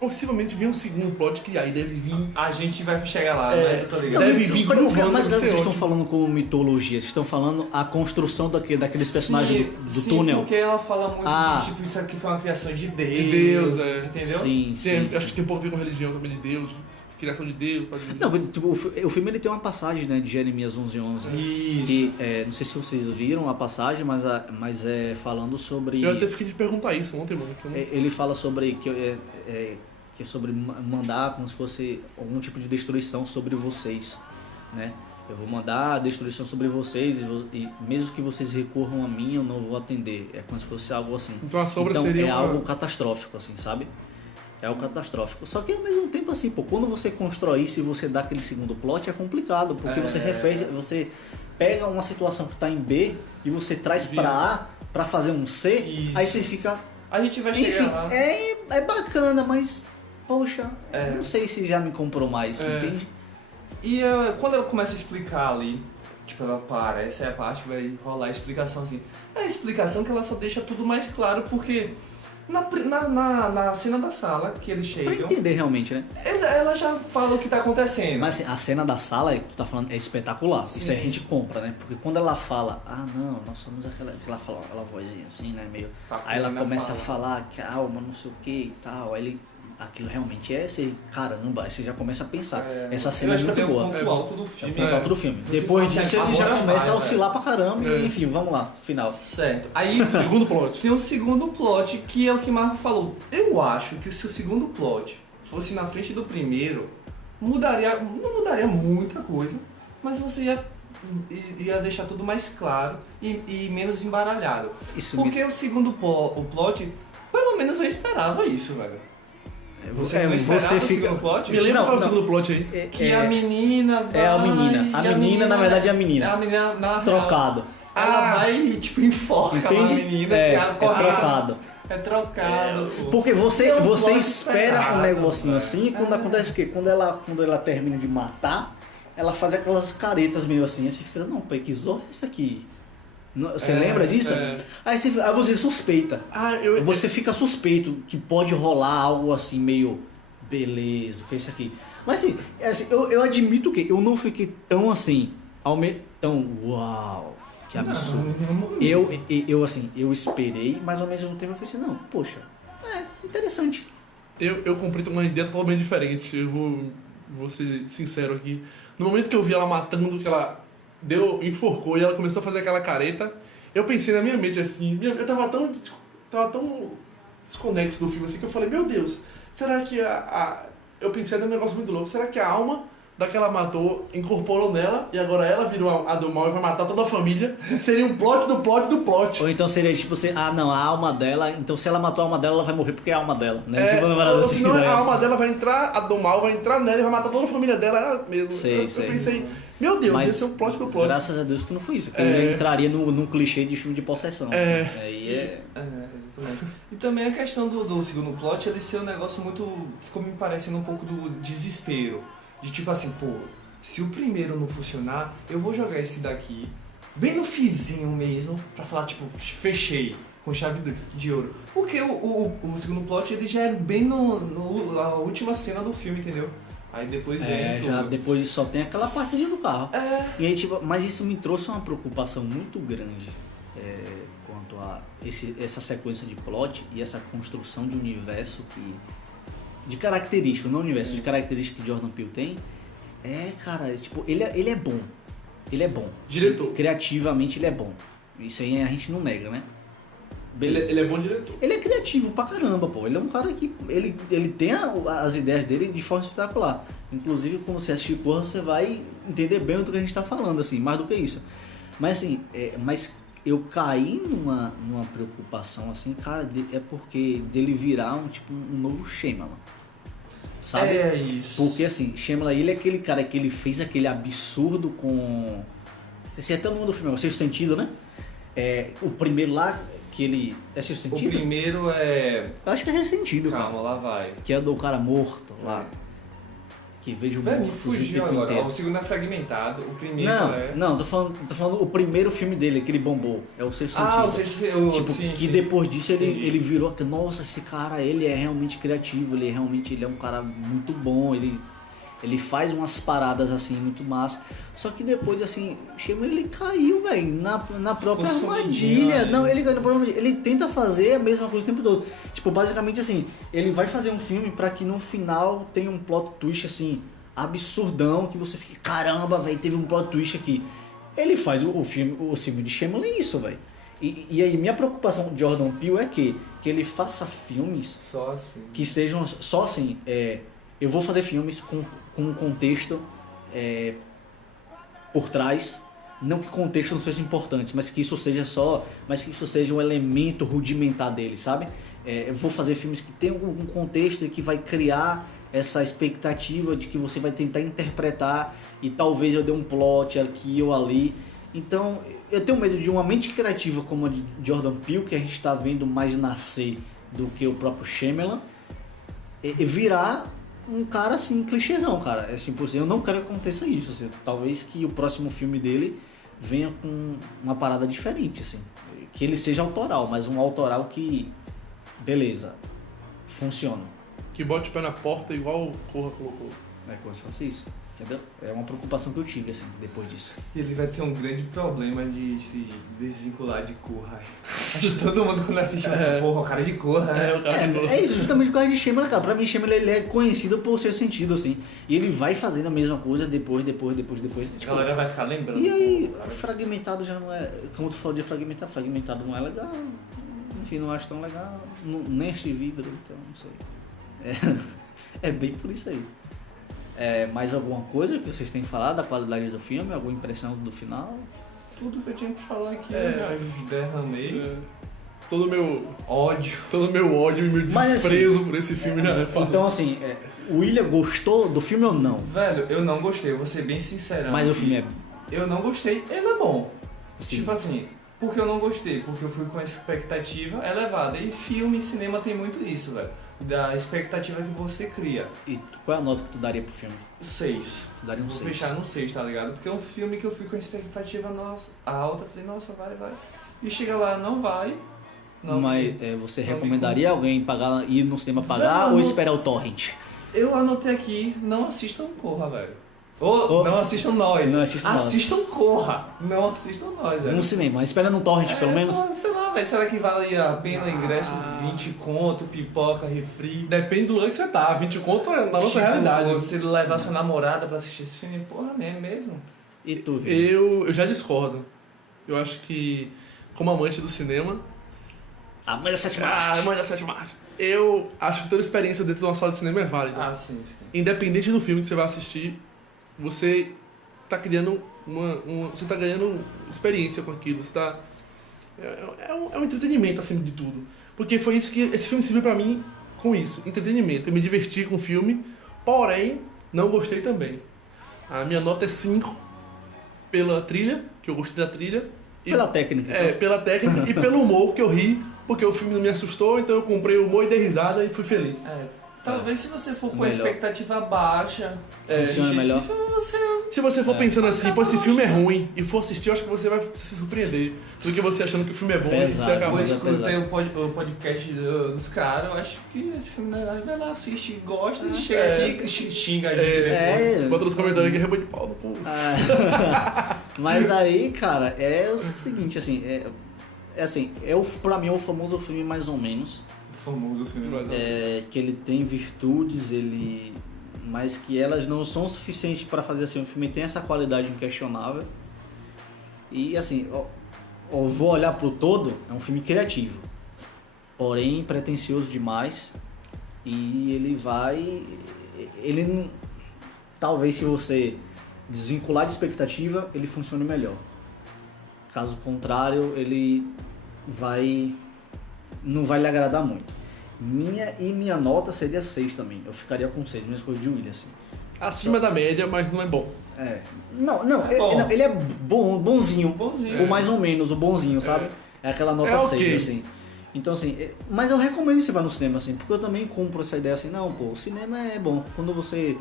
possivelmente vinha um segundo plot que aí deve vir... A gente vai chegar lá, mas eu tô ligado. Deve vir gruvando. Mas vocês estão falando como mitologia, vocês estão falando a construção daqueles personagens do túnel. Porque ela fala muito de tipo, isso aqui foi uma criação de Deus. De Deus, entendeu? Sim. Acho que tem um pouco a ver com religião também de Deus. Criação de Deus. Não, tipo, o filme ele tem uma passagem, né, de Jeremias 11:11. Isso. Que, não sei se vocês viram a passagem, mas é falando sobre... Eu até fiquei de perguntar isso ontem, mano. Que eu não sei. Ele fala sobre que é sobre mandar como se fosse algum tipo de destruição sobre vocês, né? Eu vou mandar a destruição sobre vocês e mesmo que vocês recorram a mim, eu não vou atender. É como se fosse algo assim. Então a sombra seria algo catastrófico, assim, sabe? É algo catastrófico. Só que ao mesmo tempo, assim, quando você constrói isso e você dá aquele segundo plot, é complicado, porque você pega uma situação que está em B e você traz para A para fazer um C, isso. Aí você fica... A gente vai chegar lá. É bacana, mas, poxa, não sei se já me comprou mais, entende? E quando ela começa a explicar ali, tipo, ela para, essa é a parte que vai rolar a explicação, assim. É a explicação que ela só deixa tudo mais claro, porque... Na cena da sala que eles chegam... Pra entender realmente, né? Ela já fala o que tá acontecendo. Mas assim, a cena da sala, tu tá falando, é espetacular. Sim. Isso aí a gente compra, né? Porque quando ela fala, não, nós somos aquela vozinha assim, né? Meio... Aí ela começa a falar que a alma não sei o que e tal. Aí aquilo realmente você, caramba, aí você já começa a pensar. Essa cena é muito boa. É o ponto alto do filme. É o ponto alto do filme. Depois disso ele já começa a oscilar pra caramba e enfim, vamos lá, final. Certo. Aí segundo plot. Tem um segundo plot que é o que o Marco falou. Eu acho que se o segundo plot fosse na frente do primeiro, não mudaria muita coisa, mas você ia deixar tudo mais claro e menos embaralhado. Porque o segundo plot, pelo menos eu esperava isso, velho. Você não esperava o segundo plot? Me lembra qual é o segundo plot aí? Que a menina vai... É a menina. A menina, na verdade, é a menina. É a menina na trocado. Ela vai, tipo, enforca a menina. É trocado. É trocado. Porque você espera um negocinho assim, e quando acontece o quê? Quando ela termina de matar, ela faz aquelas caretas meio assim, aí você fica, não, pai, que zorra é essa aqui? Você lembra disso? Aí você suspeita. Você fica suspeito que pode rolar algo assim meio beleza, que é isso aqui. Mas assim, eu admito que eu não fiquei tão assim, tão uau, Que absurdo. Não, em nenhum momento. Eu esperei, mas ao mesmo tempo eu falei assim, não, poxa, interessante. Eu comprei uma ideia totalmente diferente. Eu vou ser sincero aqui. No momento que eu vi ela matando, que ela enforcou e ela começou a fazer aquela careta, eu pensei na minha mente assim, eu tava tão desconexo do filme assim que eu falei, meu Deus, será que eu pensei num negócio muito louco, será que a alma daquela matou incorporou nela e agora ela virou a do mal e vai matar toda a família? Seria um plot do plot do plot. Ou então seria tipo assim, não, a alma dela, então se ela matou a alma dela, ela vai morrer porque é a alma dela, né? Tipo, uma parada assim, senão né? a alma dela vai entrar, a do mal vai entrar nela e vai matar toda a família dela, ela mesmo. Sei. Eu pensei, meu Deus, Mas, esse é o plot do plot. Graças a Deus que não foi isso, porque ele entraria num clichê de filme de possessão. Assim. Aí Exatamente. E também a questão do segundo plot, ele ser um negócio muito, ficou me parecendo um pouco do desespero. De tipo assim, pô, se o primeiro não funcionar, eu vou jogar esse daqui, bem no fizinho mesmo, pra falar, tipo, fechei, com chave de ouro. Porque o segundo plot, ele já é bem na última cena do filme, entendeu? Aí depois vem já depois só tem aquela parte do carro. É. E aí, tipo, mas isso me trouxe uma preocupação muito grande quanto a essa sequência de plot e essa construção de universo de característica, não universo, de característica que Jordan Peele tem. Cara, tipo, ele é bom. Ele é bom. Diretor. Criativamente ele é bom. Isso aí a gente não nega, né? Beleza. Ele é bom diretor. Ele é criativo pra caramba, pô. Ele é um cara que... Ele tem as ideias dele de forma espetacular. Inclusive, quando você assistir Corra, você vai entender bem do que a gente tá falando, assim. Mais do que isso. Mas, assim... mas eu caí numa preocupação, assim, cara... É porque dele virar um novo Shyamalan. Sabe? É isso. Porque, assim, Shyamalan, ele é aquele cara que ele fez aquele absurdo com... Assim, até o nome do filme, é o Sexto Sentido, né? O primeiro lá... Que ele... É Sexto Sentido? O primeiro é... Eu acho que é Sexto Sentido, cara. Calma, lá vai. Que é do cara morto lá. Que vejo Velho, me mortos o fugiu tempo agora. inteiro. O segundo é fragmentado, o primeiro Não, tô falando o primeiro filme dele, que ele bombou. É o Sexto Sentido. o Sexto Sentido. Tipo, sim, que sim. depois disso Entendi. ele virou... Nossa, esse cara, ele é realmente criativo. Ele é um cara muito bom. Ele faz umas paradas assim, muito massa. Só que depois, assim, ele caiu, velho, na própria armadilha. Não, ele caiu na própria armadilha. Ele tenta fazer a mesma coisa o tempo todo. Tipo, basicamente assim, ele vai fazer um filme pra que no final tenha um plot twist, assim, absurdão, que você fique, caramba, velho, teve um plot twist aqui. Ele faz o filme de Shyamalan é isso, velho. E aí, minha preocupação com Jordan Peele é que ele faça filmes Só assim. que sejam só assim, eu vou fazer filmes com um contexto por trás, não que o contexto não seja importante, mas que isso seja um elemento rudimentar dele, sabe? Eu vou fazer filmes que tenham um contexto e que vai criar essa expectativa de que você vai tentar interpretar e talvez eu dê um plot aqui ou ali. Então, eu tenho medo de uma mente criativa como a de Jordan Peele, que a gente está vendo mais nascer do que o próprio Shyamalan, virar um cara assim, clichêzão, cara. É tipo assim, eu não quero que aconteça isso. Assim, talvez que o próximo filme dele venha com uma parada diferente, assim. Que ele seja autoral, mas um autoral que, beleza, funciona. Que bote o pé na porta igual o Corra colocou. É como se fosse isso, entendeu? É uma preocupação que eu tive, assim, depois disso. E ele vai ter um grande problema de se desvincular de Corra. Acho que todo mundo quando assiste vai porra, o cara de Corra, né? É isso, justamente por causa de Shyamalan, cara. Pra mim, Shyamalan, ele é conhecido por ser sentido, assim. E ele vai fazendo a mesma coisa depois. A Tipo, galera vai ficar lembrando. e aí, Porra, cara. Fragmentado já não é... Como tu falou de fragmentado não é legal. Enfim, não acho tão legal. Nem assisti Vibra, então não sei. É bem por isso aí. Mais alguma coisa que vocês têm falado da qualidade do filme? Alguma impressão do final? Tudo que eu tinha pra falar aqui, eu já derramei. Todo meu Ódio. ódio e meu Mas, desprezo por esse filme já é falado. Então, assim, o William gostou do filme ou não? Velho, eu não gostei, eu vou ser bem sincero. Mas o filme é... Eu não gostei, ele é bom. Sim. Tipo assim, porque eu não gostei? Porque eu fui com a expectativa elevada. E filme e cinema tem muito isso, velho. Da expectativa que você cria. E qual é a nota que tu daria pro filme? 6. Tu daria um Vou 6. fechar no 6, tá ligado? Porque é um filme que eu fui com a expectativa alta. Falei, nossa, vai. E chega lá, não vai. Não, Mas você não recomendaria alguém ir no cinema pagar Não, ou não. esperar o torrent? Eu anotei aqui, não assistam Corra, velho. Ou não assistam nós. Não assistam nós. Assistam Corra. Não assistam nós, velho. No cinema, esperando um torrent, pelo menos. Pô, sei lá, velho. Será que vale a pena o ingresso? 20 conto, pipoca, refri. Depende do lugar que você tá. 20 conto é na nossa realidade. Se levar sua namorada pra assistir esse filme, porra, é mesmo. E tu, Vini? Eu já discordo. Eu acho que, como amante do cinema... A Mãe da Sétima Arte. Mãe da Sétima Arte. Eu acho que toda experiência dentro de uma sala de cinema é válida. Ah, sim. Independente do filme que você vai assistir, você tá criando você tá ganhando experiência com aquilo. Você tá... É um entretenimento acima de tudo. Porque foi isso que esse filme serviu pra mim com isso. Entretenimento. Eu me diverti com o filme, porém, não gostei também. A minha nota é 5 pela trilha, que eu gostei da trilha. Pela técnica. É, pela técnica e pelo humor, que eu ri, porque o filme não me assustou, então eu comprei o humor e dei risada e fui feliz. Talvez se você for com a Melhor. expectativa baixa, Funciona melhor. esse filme você... Se você for pensando assim, pô, esse filme é ruim, e for assistir, eu acho que você vai se surpreender. Do que você achando que o filme é bom e Pesado, você acaba... Eu Mas é escutei o podcast dos caras, eu acho que esse filme vai lá, assiste, gosta e chega aqui e xinga a gente depois. Bota nos comentários aqui, reba de pau no povo. Mas aí, cara, é o seguinte, assim, pra mim é o famoso filme mais ou menos. O famoso filme mais ou menos. Que ele tem virtudes, mas que elas não são suficientes para fazer assim, o filme tem essa qualidade inquestionável. E assim, eu vou olhar pro todo, é um filme criativo, porém pretensioso demais. E talvez se você desvincular de expectativa, ele funcione melhor. Caso contrário, ele não vai lhe agradar muito. Minha nota seria 6 também. Eu ficaria com 6, mesma coisa de William, assim. Acima da média, mas não é bom. Não, bom. ele é bonzinho. Bonzinho. Ou mais ou menos, o bonzinho, sabe? É aquela nota 6, ok. assim. Então, assim, mas eu recomendo que você vá no cinema, assim, porque eu também compro essa ideia assim, não, pô, o cinema é bom. Quando você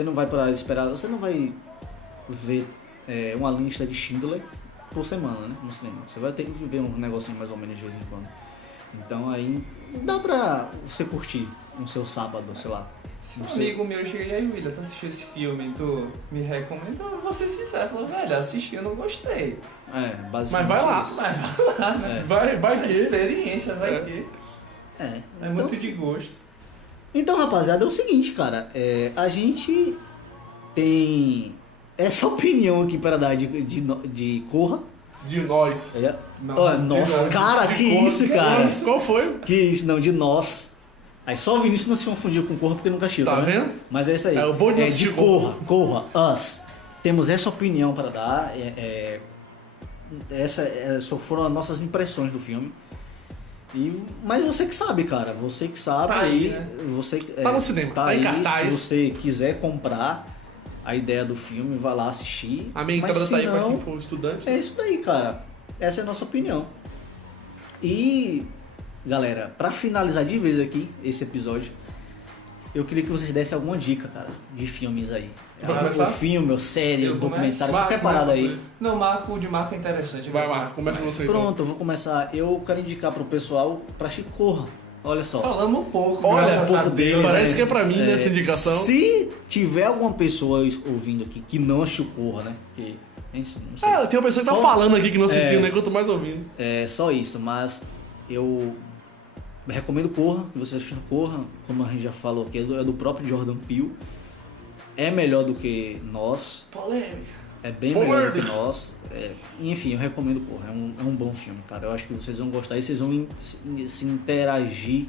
não vai pra esperar, você não vai ver uma lista de Schindler por semana, né, no cinema. Você vai ter que ver um negocinho mais ou menos de vez em quando. Então aí dá pra você curtir no seu sábado, sei lá. Se um amigo meu chega e aí, William, tu assistiu esse filme, tu me recomenda? Eu vou ser sincero, falou, velho, assisti, eu não gostei. Basicamente. Mas vai lá. isso. Mas vai lá, Vai a que... experiência vai que. É Então, muito de gosto. então, rapaziada, é o seguinte, cara. A gente tem essa opinião aqui para dar de Corra. De nós. Nossa, de cara, de que cor. isso, cara? Qual foi? Que isso, não, de nós. Aí só o Vinícius não se confundiu com Corra porque nunca assistiu, Tá né? vendo? Mas é isso aí. É o bom de de assistir Corra, Us. Temos essa opinião para dar. Só foram as nossas impressões do filme. Mas você que sabe, cara. Você que sabe. Tá aí, né? Você, Tá no cinema, tá aí. em cartaz. Se você quiser comprar a ideia do filme, vai lá assistir. A minha Mas entrada se tá aí pra não, quem for estudante. é isso daí, cara. Essa é a nossa opinião. E, galera, pra finalizar de vez aqui esse episódio, eu queria que vocês dessem alguma dica, cara, de filmes aí. Vai começar? Ou filme, ou série, Eu ou documentário, começo? qualquer parada Começa aí. Não, o de Marco é interessante. Vai lá, começa você então. Pronto, eu vou começar. Eu quero indicar pro pessoal pra assistir Corra. Olha só. Falamos um pouco. Olha, graças um a pouco Deus. dele, Parece né? que é pra mim, né, essa indicação. Se tiver alguma pessoa ouvindo aqui que não assistiu Corra, né? Que, a gente não sei. Tem uma pessoa que tá Só- falando aqui que não assistiu, né? Quanto mais ouvindo. É só isso, mas eu recomendo Corra, que você assista Corra, como a gente já falou aqui, é do próprio Jordan Peele. É melhor do que Nós, Polêmica. é bem melhor do que Nós. Enfim, eu recomendo Corra, é um bom filme, cara. Eu acho que vocês vão gostar e vocês vão se interagir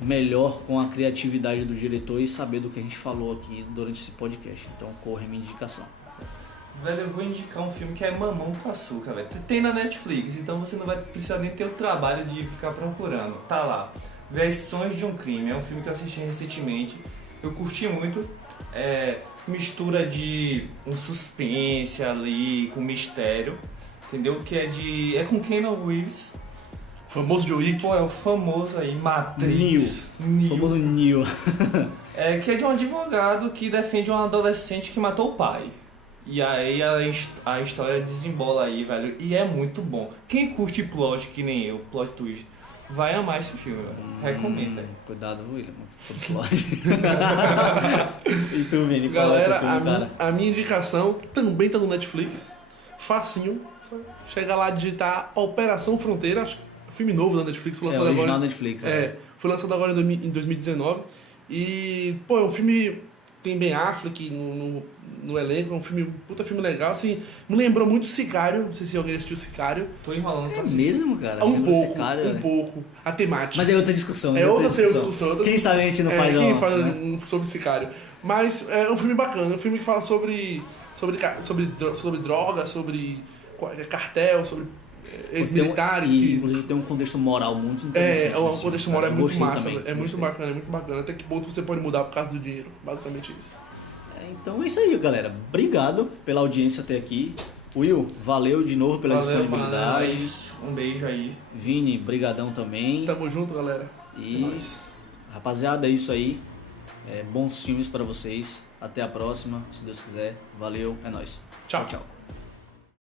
melhor com a criatividade do diretor e saber do que a gente falou aqui durante esse podcast. Então, Corra é minha indicação. Velho, eu vou indicar um filme que é Mamão com Açúcar, velho. Tem na Netflix, então você não vai precisar nem ter o trabalho de ficar procurando. Tá lá. Versões de um Crime. É um filme que eu assisti recentemente. Eu curti muito. Mistura de um suspense ali com mistério. Entendeu? Que é com Keanu Reeves. Famoso John Wick. Pô, é o famoso aí, Matrix. O famoso Neo. Que é de um advogado que defende um adolescente que matou o pai. E aí a história desembola aí, velho. E é muito bom. Quem curte plot, que nem eu, plot twist, vai amar esse filme, velho. Recomendo. Cuidado, William. E tu, Vini? Galera, a minha indicação também tá no Netflix. Facinho. Só chega lá, digitar Operação Fronteira. Acho que é um filme novo da Netflix. Foi lançado original agora. Netflix. Foi lançado agora em 2019. E, pô, é um filme. Tem Ben Affleck no elenco, é um filme, puta filme legal, assim, me lembrou muito Sicário, não sei se alguém assistiu Sicário. Tô enrolando pra Mesmo, cara? Um pouco, Sicário, pouco, a temática. Mas é outra discussão. É outra discussão. Quem sabe a gente não faz quem faz sobre Sicário. Mas é um filme bacana, um filme que fala sobre droga, sobre cartel, sobre ex-militares. Inclusive tem um contexto moral muito interessante. O contexto moral é muito massa, também, é muito bacana. Até que ponto você pode mudar por causa do dinheiro, basicamente isso. Então é isso aí, galera. Obrigado pela audiência até aqui. Will, valeu de novo pela disponibilidade. Um beijo aí. Vini, brigadão também. Tamo junto, galera. E rapaziada, é isso aí. Bons filmes pra vocês. Até a próxima, se Deus quiser. Valeu, é nóis. Tchau.